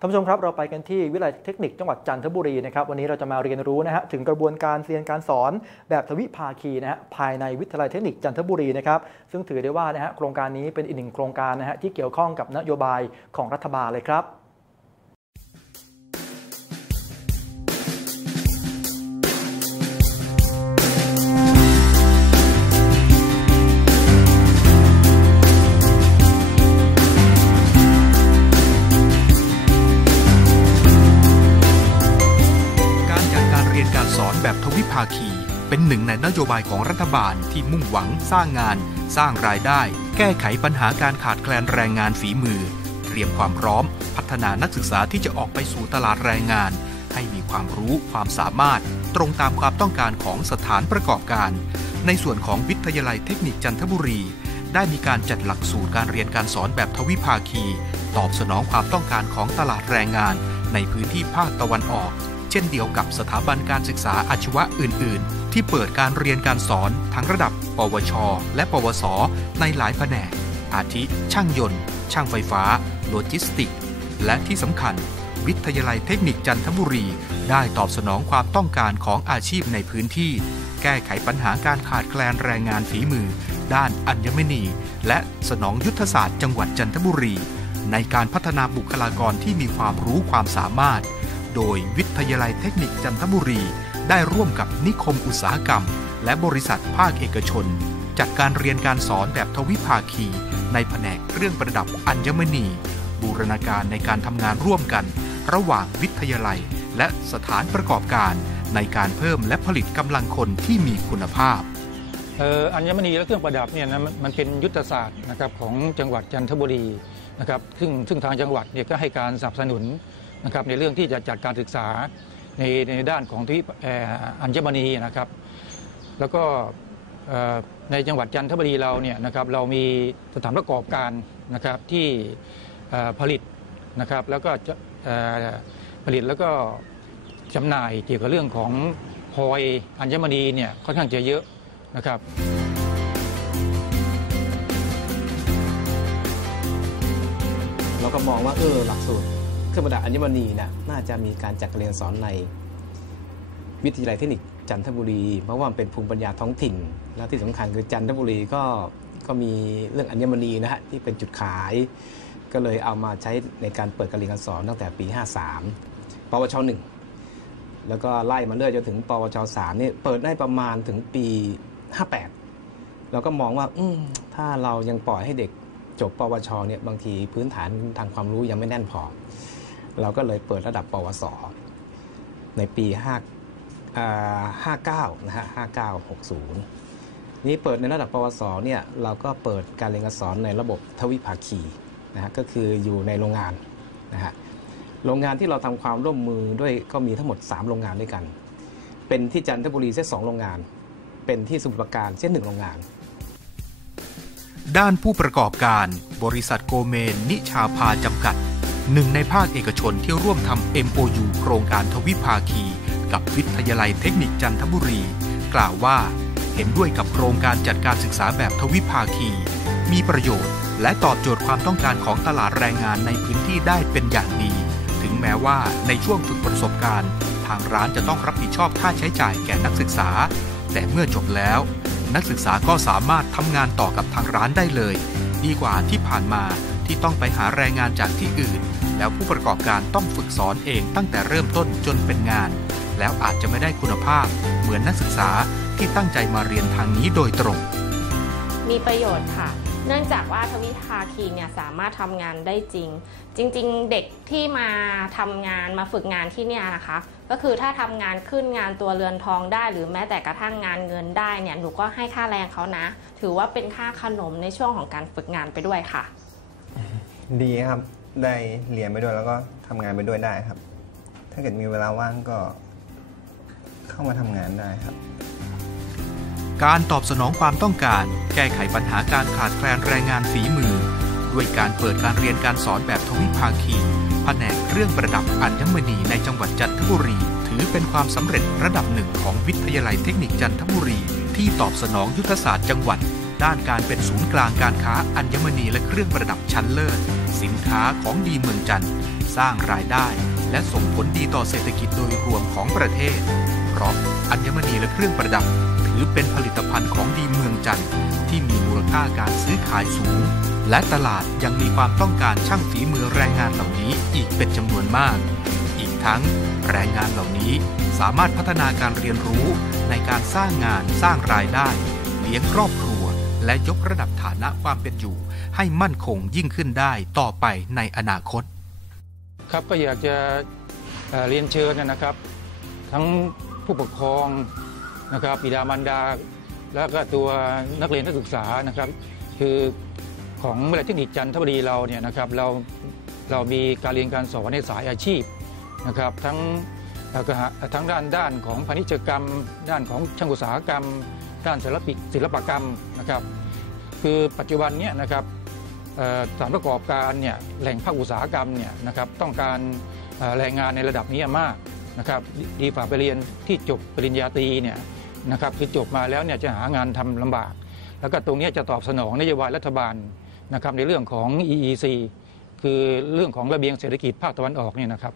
ท่านผู้ชมครับเราไปกันที่วิทยาลัยเทคนิคจังหวัดจันทบุรีนะครับวันนี้เราจะมาเรียนรู้นะฮะถึงกระบวนการเรียนการสอนแบบทวิภาคีนะฮะภายในวิทยาลัยเทคนิคจันทบุรีนะครับซึ่งถือได้ว่านะฮะโครงการนี้เป็นอีกหนึ่งโครงการนะฮะที่เกี่ยวข้องกับนโยบายของรัฐบาลเลยครับ วิภาคี เป็นหนึ่งในนโยบายของรัฐบาลที่มุ่งหวังสร้างงาน สร้างรายได้ แก้ไขปัญหาการขาดแคลนแรงงานฝีมือ เตรียมความพร้อม พัฒนานักศึกษาที่จะออกไปสู่ตลาดแรงงาน ให้มีความรู้ความสามารถ ตรงตามความต้องการของสถานประกอบการ ในส่วนของวิทยาลัยเทคนิคจันทบุรี ได้มีการจัดหลักสูตรการเรียนการสอนแบบทวิภาคี ตอบสนองความต้องการของตลาดแรงงาน ในพื้นที่ภาคตะวันออก เช่นเดียวกับสถาบันการศึกษาอาชีวะอื่น ๆ ที่เปิดการเรียนการสอนทั้งระดับ ปวช และ ปวส ในหลายแผนก อาทิ ช่างยนต์ ช่างไฟฟ้า โลจิสติก และที่สำคัญ วิทยาลัยเทคนิคจันทบุรี ได้ตอบสนองความต้องการของอาชีพในพื้นที่ แก้ไขปัญหาการขาดแคลนแรงงานฝีมือ ด้านอัญมณี และสนองยุทธศาสตร์จังหวัดจันทบุรี ในการพัฒนาบุคลากรที่มีความรู้ความสามารถ โดยวิทยาลัยเทคนิคจันทบุรี ได้ร่วมกับนิคมอุตสาหกรรม และบริษัทภาคเอกชน จัดการเรียนการสอนแบบทวิภาคี ในแผนกเครื่องประดับอัญมณี บูรณาการในการทำงานร่วมกัน ระหว่างวิทยาลัย และสถานประกอบการ ในการเพิ่มและผลิตกำลังคนที่มีคุณภาพอัญมณีและเครื่องประดับเนี่ยนะมันมันเป็นยุทธศาสตร์นะครับของจังหวัดจันทบุรีนะครับซึ่งซึ่งทางจังหวัดเนี่ยก็ให้การสนับสนุน นะครับในเรื่องที่จะจัดการศึกษาในในด้านของที่อัญมณีนะครับ แล้วก็ในจังหวัดจันทบุรีเราเนี่ยนะครับเรามีสถานประกอบการนะครับที่ผลิตนะครับแล้วก็จะผลิตแล้วก็จำหน่ายเกี่ยวกับเรื่องของพลอยอัญมณีเนี่ยค่อนข้างจะเยอะนะครับเราก็มองว่าเออหลักสูตร รื่องประดับอัญมณีนี่ยน่าจะมีการจัดการเรียนสอนในวิทยาลัยเทคนิคจันทบุรี เพราะว่าเป็นภูมิปัญญาท้องถิ่น และที่สำคัญคือจันทบุรีก็ก็มีเรื่องอัญมณีนะฮะที่เป็นจุดขาย ก็เลยเอามาใช้ในการเปิดการเรียนการสอนตั้งแต่ปี 53 ปวช 1 แล้วก็ไล่มาเรื่อยจนถึง ปวช 3 นี่เปิดได้ประมาณถึงปี 58 เราก็มองว่าอถ้าเรายังปล่อยให้เด็กจบปวชเนี่ยบางทีพื้นฐานทางความรู้ยังไม่แน่นพอ เราก็เลยเปิดระดับปวส ในปี5 59 นะฮะ 59 60 นี่เปิดในระดับปวส เนี่ย เราก็เปิดการเรียนการสอนในระบบทวิภาคีนะฮะ ก็คืออยู่ในโรงงานนะฮะ โรงงานที่เราทำความร่วมมือด้วยก็มีทั้งหมด 3 โรงงานด้วยกัน เป็นที่จันทบุรีเส้นสองโรงงาน เป็นที่สมุทรปราการเส้นหนึ่งโรงงานด้านผู้ประกอบการ บริษัทโกเมน นิชาพาจำกัด หนึ่งในภาคเอกชนที่ร่วมทำ MOU โครงการทวิภาคี กับวิทยาลัยเทคนิคจันทบุรี กล่าวว่า เห็นด้วยกับโครงการจัดการศึกษาแบบทวิภาคี มีประโยชน์ และตอบโจทย์ความต้องการของตลาดแรงงานในพื้นที่ได้เป็นอย่างดี ถึงแม้ว่าในช่วงฝึกประสบการณ์ ทางร้านจะต้องรับผิดชอบค่าใช้จ่ายแก่นักศึกษา แต่เมื่อจบแล้ว นักศึกษาก็สามารถทำงานต่อกับทางร้านได้เลย ดีกว่าที่ผ่านมา ที่ต้องไปหาแรงงานจากที่อื่น แล้วผู้ประกอบการต้องฝึกสอนเองตั้งแต่เริ่มต้นจนเป็นงาน แล้วอาจจะไม่ได้คุณภาพ เหมือนนักศึกษาที่ตั้งใจมาเรียนทางนี้โดยตรง มีประโยชน์ค่ะ เนื่องจากว่าทวิภาคีเนี่ยสามารถทำงานได้จริง จริง ๆ เด็กที่มาทำงานมาฝึกงานที่เนี่ยนะคะ ก็คือถ้าทำงานขึ้นงานตัวเรือนทองได้ หรือแม้แต่กระทั่งงานเงินได้เนี่ยหนูก็ให้ค่าแรงเขานะ ถือว่าเป็นค่าขนมในช่วงของการฝึกงานไปด้วยค่ะ ดีครับ ได้เรียนไปด้วยแล้วก็ทำงานไปด้วยได้ครับ ถ้าเกิดมีเวลาว่างก็เข้ามาทำงานได้ครับ การตอบสนองความต้องการ แก้ไขปัญหาการขาดแคลนแรงงานฝีมือ ด้วยการเปิดการเรียนการสอนแบบทวิภาคีแผนกเครื่องประดับอัญมณีในจังหวัดจันทบุรี ถือเป็นความสำเร็จระดับหนึ่งของวิทยาลัยเทคนิคจันทบุรี ที่ตอบสนองยุทธศาสตร์จังหวัด ด้านการเป็นศูนย์กลางการค้าอัญมณีและเครื่องประดับชั้นเลิศ สินค้าของดีเมืองจันทร์สร้างรายได้และส่งผลดีต่อเศรษฐกิจโดยรวมของประเทศ เพราะอัญมณีและเครื่องประดับ ถือเป็นผลิตภัณฑ์ของดีเมืองจันทร์ที่มีมูลค่าการซื้อขายสูง และตลาดยังมีความต้องการช่างฝีมือแรงงานเหล่านี้อีกเป็นจำนวนมาก อีกทั้งแรงงานเหล่านี้สามารถพัฒนาการเรียนรู้ในการสร้างงานสร้างรายได้ เลี้ยงครอบครัว และยกระดับฐานะความเป็นอยู่ ให้มั่นคงยิ่งขึ้นได้ต่อไปในอนาคต ครับก็อยากจะเรียนเชิญนะครับ ทั้งผู้ปกครองนะครับบิดามารดา แล้วก็ตัวนักเรียนนักศึกษานะครับ คือของวิทยาลัยเทคนิคจันทบุรีเราเนี่ยนะครับเราเรามีการเรียนการสอนในสายอาชีพนะครับ ทั้งเอ่อก็หาทั้งด้านด้านของพาณิชยกรรม ด้านของช่างอุตสาหกรรม ด้านศิลปิศิลปกรรมนะครับ คือปัจจุบันเนี่ยนะครับสถานประกอบการเนี่ยแหล่งภาคอุตสาหกรรมเนี่ยนะครับต้องการแรงงานในระดับนี้มากนะครับดีฝ่าไปเรียนที่จบปริญญาตรีเนี่ยนะครับคือจบมาแล้วเนี่ยจะหางานทำลำบาก แล้วก็ตรงนี้จะตอบสนองนโยบายรัฐบาลนะครับในเรื่องของ EEC คือเรื่องของระเบียงเศรษฐกิจภาคตะวันออกเนี่ยนะครับ